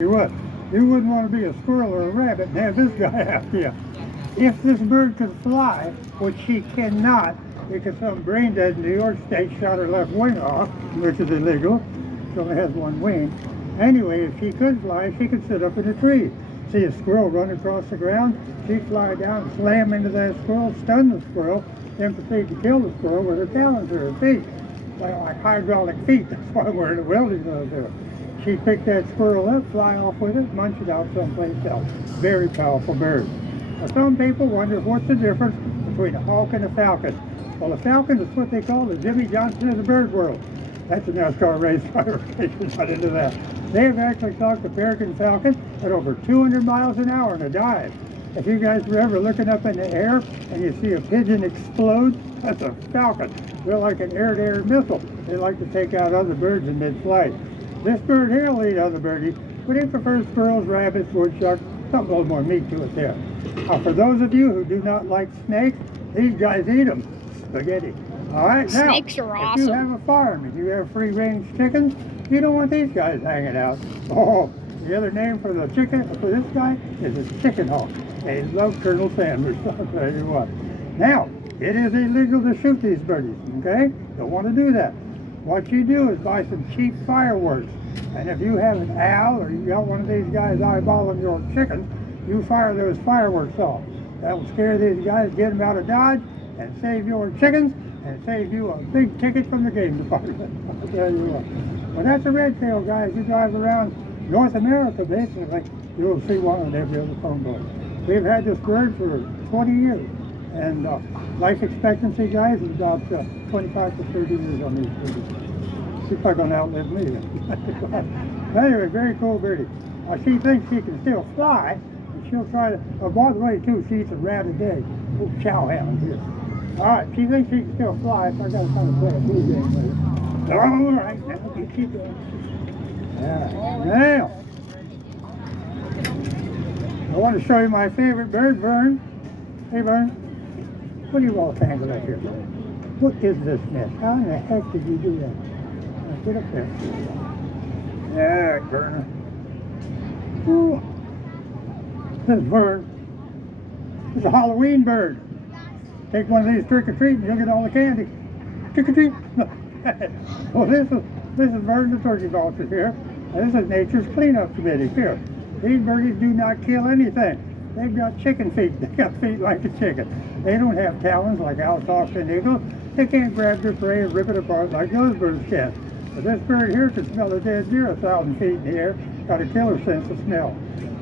You would. You wouldn't want to be a squirrel or a rabbit and have this guy after you. If this bird could fly, which she cannot, because some brain dead in New York State shot her left wing off, which is illegal. She only has one wing. Anyway, if she could fly, she could sit up in a tree. See a squirrel run across the ground, she'd fly down, slam into that squirrel, stun the squirrel, then proceed to kill the squirrel with her talons or her feet. Like hydraulic feet. That's why we're in a welding out there. She'd pick that squirrel up, fly off with it, munch it out someplace else. Very powerful bird. Now, some people wonder what's the difference between a hawk and a falcon. Well, a falcon is what they call the Jimmy Johnson of the bird world. That's a NASCAR race, I'm not into that. They have actually clocked the peregrine falcon at over 200 miles an hour in a dive. If you guys were ever looking up in the air and you see a pigeon explode, that's a falcon. They're like an air-to-air missile. They like to take out other birds in mid-flight. This bird here will eat other birdies, but he prefers squirrels, rabbits, woodchucks, something a little more meat to it there. Now, for those of you who do not like snakes, these guys eat them. Spaghetti. All right, now, Snakes are if awesome. you have a farm and you have free-range chickens, you don't want these guys hanging out. Oh, the other name for the chicken, for this guy, is a chicken hawk. They love Colonel Sanders, I'll tell you what. Now, it is illegal to shoot these birdies, okay? Don't want to do that. What you do is buy some cheap fireworks. And if you have an owl or you got one of these guys eyeballing your chickens, you fire those fireworks off. That will scare these guys, get them out of Dodge, and save your chickens, and save you a big ticket from the game department. I'll tell you what. Well, that's a red-tailed guy. If you drive around North America, basically, you'll see one on every other phone book. We've had this bird for 20 years. And life expectancy, guys, is about 25 to 30 years on these birdies. She's probably going to outlive me. Anyway, very cool birdie. She thinks she can still fly, and she'll try to, by the way, too, she eats a rat a day. Oh, chow hound here. All right, she thinks she can still fly, so I got to kind of play a blue game with her. All right, now you keep going. Now, I want to show you my favorite bird, Vern. Hey, Vern. What are you all tangled up here? What is this mess? How in the heck did you do that? Now, get up there. Yeah, Burner. Ooh. This is Vern. It's a Halloween bird. Take one of these trick-or-treat and you'll get all the candy. Trick-or-treat. Well, this is Vern the turkey vulture here. And this is Nature's Cleanup Committee here. These birdies do not kill anything. They've got chicken feet. They got feet like a chicken. They don't have talons like owls, hawks, and eagles. They can't grab their prey and rip it apart like those birds can. But this bird here can smell a dead deer 1,000 feet in the air. Got a killer sense of smell.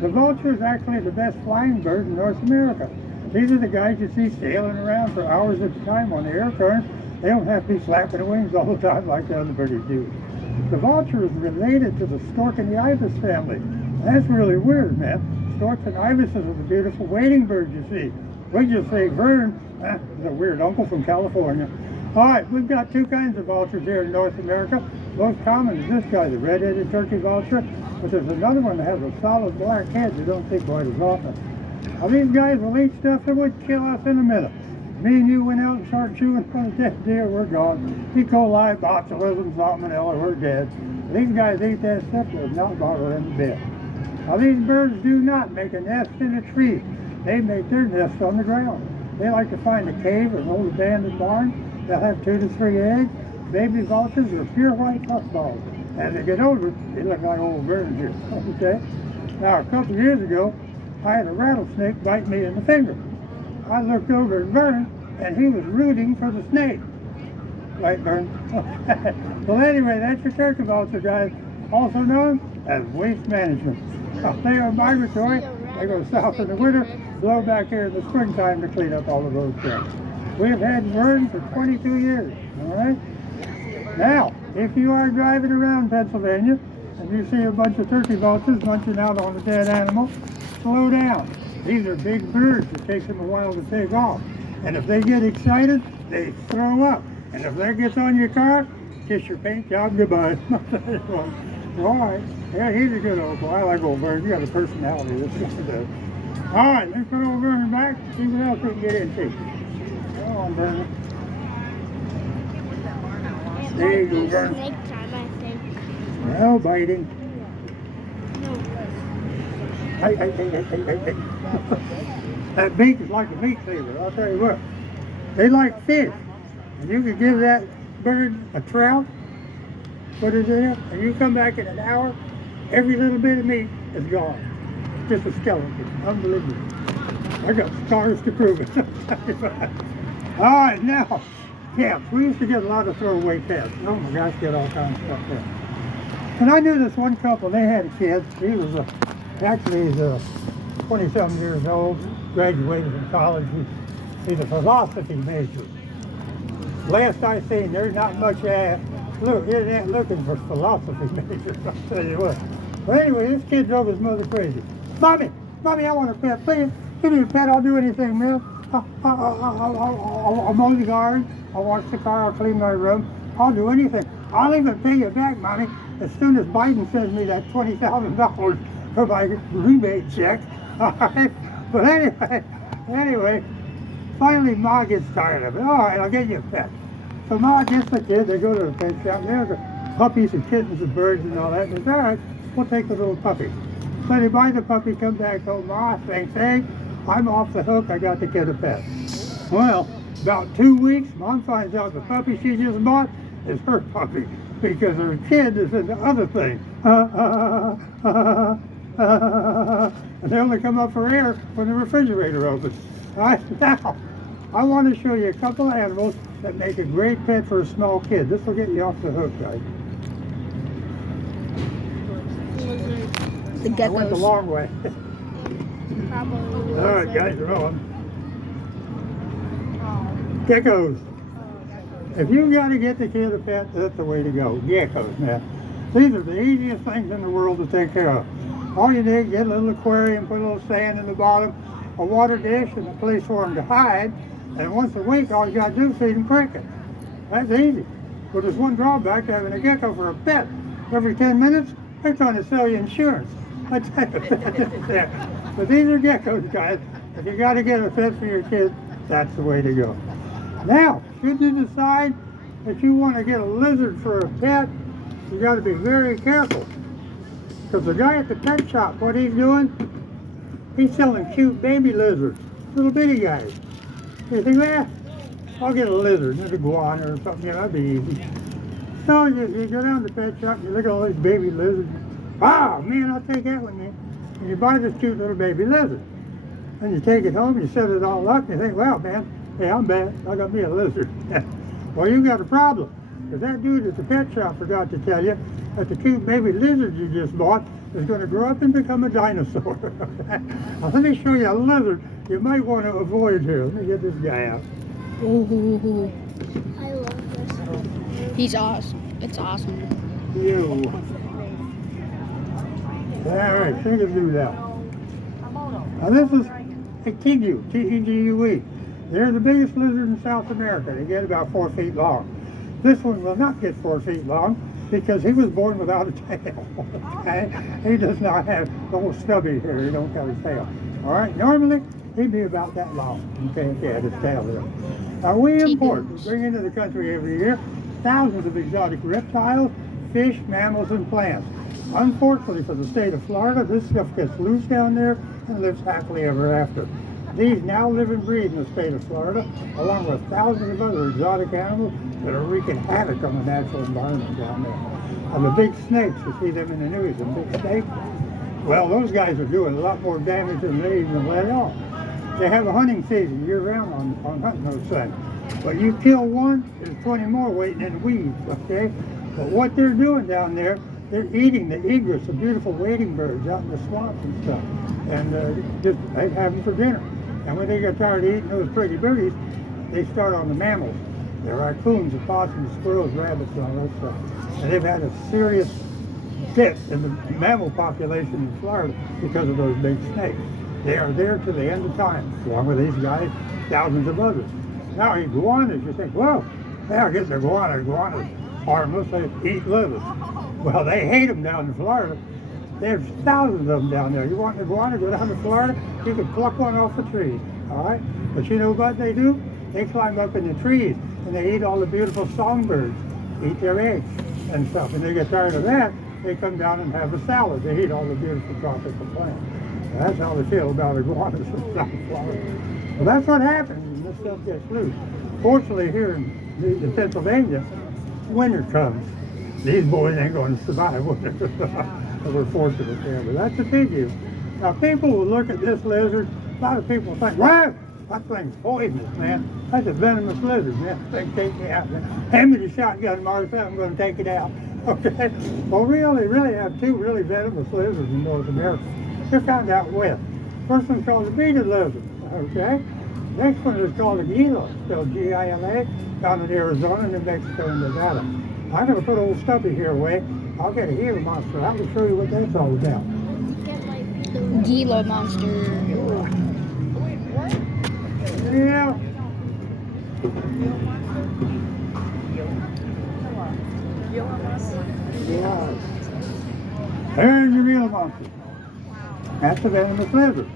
The vulture is actually the best flying bird in North America. These are the guys you see sailing around for hours at a time on the air current. They don't have to be flapping their wings all the time like the other birdies do. The vulture is related to the stork and the ibis family. That's really weird, man. Storks and ibises are the beautiful wading birds you see. We just say Vern, he's a weird uncle from California. All right, we've got two kinds of vultures here in North America. Most common is this guy, the red-headed turkey vulture, but there's another one that has a solid black head you don't see quite as often. Now these guys will eat stuff that would kill us in a minute. Me and you went out and started chewing on a dead deer, we're gone. E. coli, botulism, salmonella, we're dead. These guys eat that stuff that would not bother them a bit. Now these birds do not make a nest in a tree. They make their nests on the ground. They like to find a cave or an old abandoned barn. They'll have 2 to 3 eggs. Baby vultures are pure white puffballs. As they get older, they look like old birds here. Okay? Now a couple of years ago, I had a rattlesnake bite me in the finger. I looked over at Vern, and he was rooting for the snake. Right, Vern? Well, anyway, that's your turkey vulture, guys. Also known as waste management. Now, they are migratory. They go south in the winter, blow back here in the springtime to clean up all of those things. We've had Vern for 22 years, all right? Now, if you are driving around Pennsylvania and you see a bunch of turkey vultures munching out on a dead animal, slow down. These are big birds. It takes them a while to take off. And if they get excited, they throw up. And if that gets on your car, kiss your paint job goodbye. All right. Yeah, he's a good old boy. I like old Vern. You got a personality. This guy does. All right, let's put old Vern back and see what else we can get into. Come on, Vern. There you go, Vern. Snake time, I think. No biting. No. Hey. That beak is like a meat cleaver, I'll tell you what. They like fish. And you can give that bird a trout, put it in it, and you come back in an hour, every little bit of meat is gone. Just a skeleton. Unbelievable. I got scars to prove it. All right, now, cats. We used to get a lot of throwaway cats. Oh my gosh, get all kinds of stuff there. And I knew this one couple, they had a kid. He was actually he's 20-something years old, graduated from college. He's a philosophy major. Last I seen, there's not much internet looking for philosophy majors, I'll tell you what. But anyway, this kid drove his mother crazy. Mommy, I want a pet, please. Give me a pet, I'll do anything, man. I'll mow the garden, I'll wash the car, I'll clean my room, I'll do anything. I'll even pay you back, Mommy, as soon as Biden sends me that $20,000 for my rebate check. All right? But anyway, finally Ma gets tired of it. All right, I'll get you a pet. So Ma gets the kid, they go to the pet shop, there's puppies and kittens and birds and all that, and they say, all right, we'll take the little puppy. So they buy the puppy, come back home, Ma thinks, hey, I'm off the hook, I got to get a pet. Well, about 2 weeks, Mom finds out the puppy she just bought is her puppy, because her kid is in the other thing. And they only come up for air when the refrigerator opens. All right, now, I want to show you a couple of animals that make a great pet for a small kid. This will get you off the hook, guys. The geckos. I went the long way. All right, guys, are on. Geckos. If you got to get the kid a pet, that's the way to go. Geckos, man. These are the easiest things in the world to take care of. All you need, get a little aquarium, put a little sand in the bottom, a water dish, and a place for them to hide. And once a week, all you got to do is feed them crickets. That's easy. But there's one drawback to having a gecko for a pet. Every 10 minutes, they're trying to sell you insurance. I tell you, but these are geckos, guys. If you got to get a pet for your kid, that's the way to go. Now, should you decide that you want to get a lizard for a pet, you got to be very careful. Because the guy at the pet shop, what he's doing, he's selling cute baby lizards, little bitty guys. You think, well, I'll get a lizard, an iguana or something, you know, that'd be easy. So you go down to the pet shop, you look at all these baby lizards. Wow, man, I'll take that one, man. And you buy this cute little baby lizard. And you take it home, you set it all up, and you think, well, man, hey, I'm bad, I got me a lizard. Well, you got a problem. Because that dude at the pet shop forgot to tell you that the cute baby lizard you just bought is going to grow up and become a dinosaur. Now, let me show you a lizard you might want to avoid here. Let me get this guy out. Ooh. I love this. He's awesome. It's awesome. You. All right, think of do that. Now this is a tegu, T-E-G-U-E. They're the biggest lizard in South America. They get about 4 feet long. This one will not get 4 feet long because he was born without a tail. Okay? He does not have the whole stubby here. He don't have a tail. All right. Normally he'd be about that long. Okay, if he had his tail there. Now we import, we bring into the country every year thousands of exotic reptiles, fish, mammals, and plants. Unfortunately for the state of Florida, this stuff gets loose down there and lives happily ever after. These now live and breed in the state of Florida, along with thousands of other exotic animals that are wreaking havoc on the natural environment down there. And the big snakes, you see them in the news, the big snakes, well, those guys are doing a lot more damage than they even let off. They have a hunting season year-round on hunting those things. But you kill one, there's 20 more waiting in the weeds, okay? But what they're doing down there, they're eating the egrets, the beautiful wading birds out in the swamps and stuff. And they have them for dinner. And when they get tired of eating those pretty birdies, they start on the mammals. The raccoons, the possums, the squirrels, rabbits, and all that stuff. And they've had a serious hit in the mammal population in Florida because of those big snakes. They are there to the end of time, along with these guys, thousands of others. Now iguanas, you think, well, I guess iguanas harmless, they eat livers. Well, they hate them down in Florida. There's thousands of them down there. You want an iguana, go down to Florida, you can pluck one off the tree, all right? But you know what they do? They climb up in the trees and they eat all the beautiful songbirds, eat their eggs and stuff. And they get tired of that, they come down and have a salad. They eat all the beautiful tropical plants. That's how they feel about iguanas in South Florida. Well, that's what happens when this stuff gets loose. Fortunately, here in Pennsylvania, winter comes. These boys ain't going to survive winter. We're fortunate there, but that's a big deal. Now, people will look at this lizard. A lot of people think, wow, that thing's poisonous, man. That's a venomous lizard, man. That thing take me out, man. Hand me the shotgun, Martha. I'm going to take it out. Okay? Well, we only really have two really venomous lizards in North America. They're found out west. First one's called the bearded lizard. Okay? Next one is called a Gila, spelled G-I-L-A, found in Arizona, New Mexico, and Nevada. I'm going to put old Stubby here away. I'll get a Gila monster. I'm going to show you what that's all about. Gila monster. Yeah. Yeah. There's your Gila monster. That's a venomous lizard.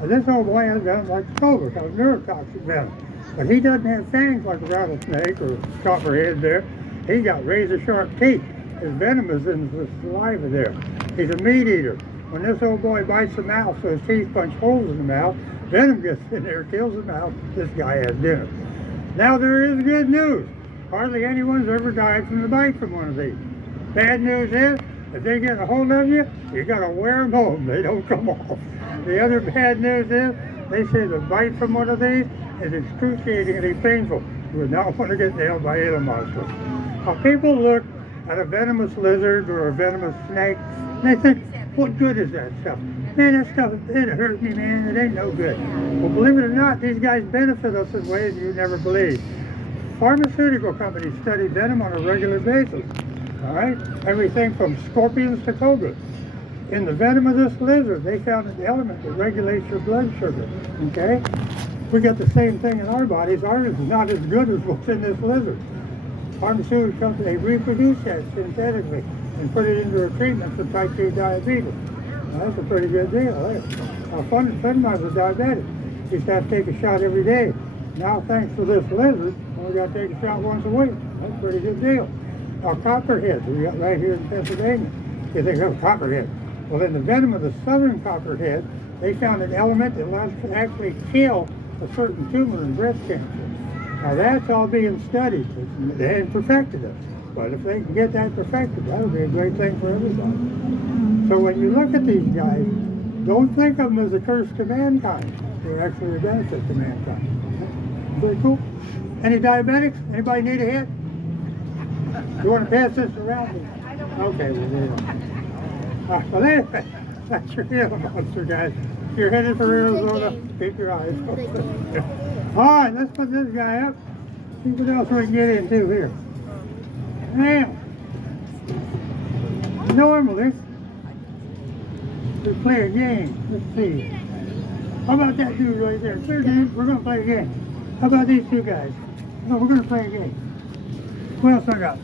Now, this old boy has venom like a cobra, called neurotoxic venom. But he doesn't have fangs like a rattlesnake or copperhead there. He's got razor-sharp teeth. His venom is in the saliva there. He's a meat eater. When this old boy bites the mouth so his teeth punch holes in the mouth, venom gets in there, kills the mouth. This guy has dinner. Now there is good news. Hardly anyone's ever died from the bite from one of these. Bad news is, if they get a hold of you, you gotta wear them home. They don't come off. The other bad news is, they say the bite from one of these is excruciatingly painful. You would not want to get nailed by a monster. Now people look at a venomous lizard or a venomous snake, and they think, what good is that stuff? Man, that stuff, it hurt me, man. It ain't no good. Well, believe it or not, these guys benefit us in ways you never believe. Pharmaceutical companies study venom on a regular basis. All right? Everything from scorpions to cobras. In the venom of this lizard, they found an element that regulates your blood sugar. Okay? We got the same thing in our bodies. Ours is not as good as what's in this lizard. Pharmaceutical companies, they reproduce that synthetically and put it into a treatment for type 2 diabetes. Now, that's a pretty good deal. Right? A friend of mine was diabetic. He used to have to take a shot every day. Now, thanks to this lizard, only got to take a shot once a week. That's a pretty good deal. Now, copperheads, we got right here in Pennsylvania. You think, oh, copperhead. Well, in the venom of the southern copperhead, they found an element that allows to actually kill a certain tumor in breast cancer. Now, that's all being studied. They haven't perfected it. But if they can get that perfected, that'll be a great thing for everybody. So when you look at these guys, don't think of them as a curse to mankind. They're actually a benefit to mankind. Very cool. Any diabetics? Anybody need a hit? You want to pass this around? Okay, well, there you go. Well, anyway, that's your Gila monster, guys. If you're headed for Arizona, keep your eyes open. All right, let's put this guy up. See what else we can get into here. Now, normally, we play a game. Let's see. How about that dude right there? Third dude, we're going to play a game. How about these two guys? No, we're going to play a game. What else I got?